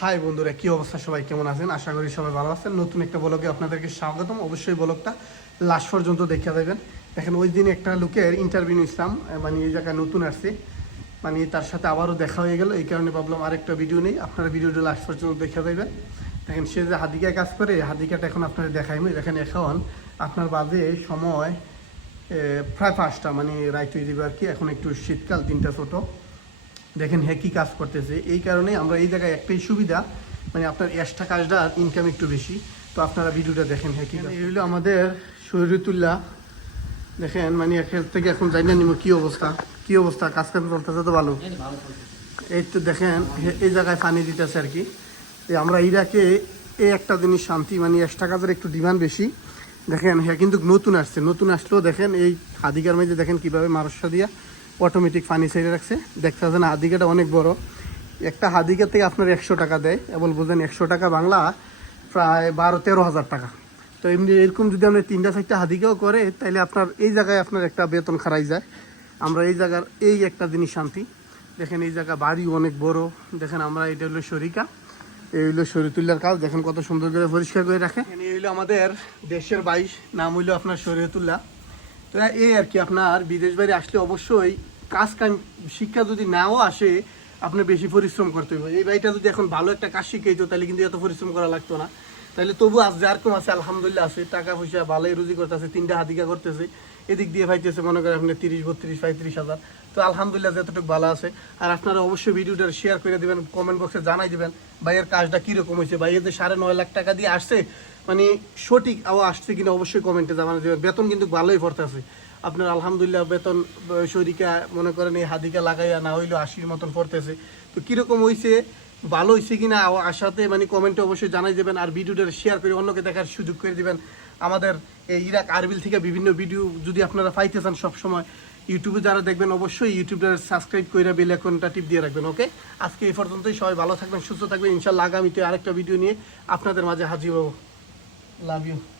High বন্ধুরা, কি অবস্থা সবাই? কেমন আছেন? আশা করি সবাই ভালো আছেন। নতুন একটা ব্লগে আপনাদেরকে স্বাগতম। অবশ্যই ব্লগটা লাস্ট পর্যন্ত দেখে দেবেন। দেখেন, ওই দিন একটা লোকের ইন্টারভিউ নিছিলাম মানে এই জায়গায় নতুন আসছে। মানে তার সাথে আবারও দেখা হয়ে গেল। এই কারণে ভাবলাম আরেকটা ভিডিও নেই। আপনারা ভিডিওটা লাস্ট পর্যন্ত দেখে দেবেন। দেখেন, সে যে হাদিকায় কাজ করে হাদিকাটা এখন আপনারা দেখাইমই দেখেন, এখন আপনার বাদে সময় প্রায় পাঁচটা মানে রাইট হয়ে যাবে আর কি। এখন একটু শীতকাল তিনটা ছোটো। দেখেন হ্যাঁ কী কাজ করতেছে। এই কারণে আমরা এই জায়গায় একটাই সুবিধা মানে আপনার এক্সট্রা কাজটা ইনকাম একটু বেশি। তো আপনারা ভিডিওটা দেখেন হ্যাঁ কী এই হলো আমাদের শরীরতুল্লাহ দেখেন মানে এখান থেকে এখন জানি না নিব কী অবস্থা। কী অবস্থা? কাজ কাজ চলতেছে তো ভালো। এই তো দেখেন এই জায়গায় পানি দিতেছে আর কি। আমরা ইরাকে এই একটা জিনিস শান্তি মানে এক্সট্রা কাজের একটু ডিমান্ড বেশি। দেখেন হ্যাঁ কিন্তু নতুন আসছে। নতুন আসলেও দেখেন, এই হাদিকার মধ্যে দেখেন কীভাবে মারসা দিয়া অটোমেটিক পানি ছেড়ে রাখছে। দেখতে পাচ্ছেন হাদিকাটা অনেক বড়। একটা হাদিকা থেকে আপনার একশো টাকা দেয় এবং বোঝেন একশো টাকা বাংলা প্রায় বারো, তেরো হাজার টাকা। তো এমনি এরকম যদি আমরা তিনটা, চারটা হাদিকাও করে তাহলে আপনার এই জায়গায় আপনার একটা বেতন খারাই যায়। আমরা এই জায়গার এই একটা জিনিস শান্তি দেখেন এই জায়গা বাড়ি অনেক বড়। দেখেন আমরা এটা হলো শরিকা। এই হইল শরীয়তুল্লাহর কাজ। দেখেন কত সুন্দর করে পরিষ্কার করে রাখে। এই হইল আমাদের দেশের বাইশ নাম হইল আপনার শরীয়তুল্লাহ। তো এই আর কি, আপনার বিদেশ বাইরে আসলে অবশ্যই কাজ কাম, শিক্ষা যদি নাও আসে, আপনার বেশি পরিশ্রম করতে হবে এই বাড়িটা যদি এখন ভালো একটা কাজ শিখাইতো, তাহলে কিন্তু এত পরিশ্রম করা লাগতো না। তাহলে তবু আজ যার কম আছে, আলহামদুলিল্লাহ আছে টাকা পয়সা ভালোই রুজি করতেছে, তিনটা হাতিকা করতেছে, এদিক দিয়ে পাইতেছে মনে করেন আপনি তিরিশ, বত্রিশ, পঁয়ত্রিশ হাজার। তো আলহামদুলিল্লাহ যতটুকু ভালো আছে। আর আপনারা অবশ্যই ভিডিওটা শেয়ার করে দিবেন কমেন্ট বক্সে জানাই দিবেন, ভাইয়ের কাজটা কীরকম হয়েছে? ভাইয়ের যে সাড়ে নয় লাখ টাকা দিয়ে আসছে মানে সঠিক আও আসছে কিনা অবশ্যই কমেন্টে জানাই দেবেন বেতন কিন্তু ভালোই পড়তেছে আপনার আলহামদুলিল্লাহ বেতন শরীকা মনে করেন এই হাদিকা লাগাইয়া না হইলেও আশির মতন পড়তেছে তো কীরকম হয়েছে ভালো হয়েছে কিনা আসাতে মানে কমেন্টে অবশ্যই জানাই দেবেন আর ভিডিওটা শেয়ার করে অন্যকে দেখার সুযোগ করে দিবেন। আমাদের এই ইরাক আরবিল থেকে বিভিন্ন ভিডিও যদি আপনারা পাইতে চান সবসময় ইউটিউবে যারা দেখবেন অবশ্যই ইউটিউবটা সাবস্ক্রাইব করে বেল আইকনটা টিপ দিয়ে রাখবেন ওকে আজকে এই পর্যন্তই, সবাই ভালো থাকবেন, সুস্থ থাকবেন। ইনশাল্লাহ আগামীতে আরেকটা ভিডিও নিয়ে আপনাদের মাঝে হাজির হব। Love you.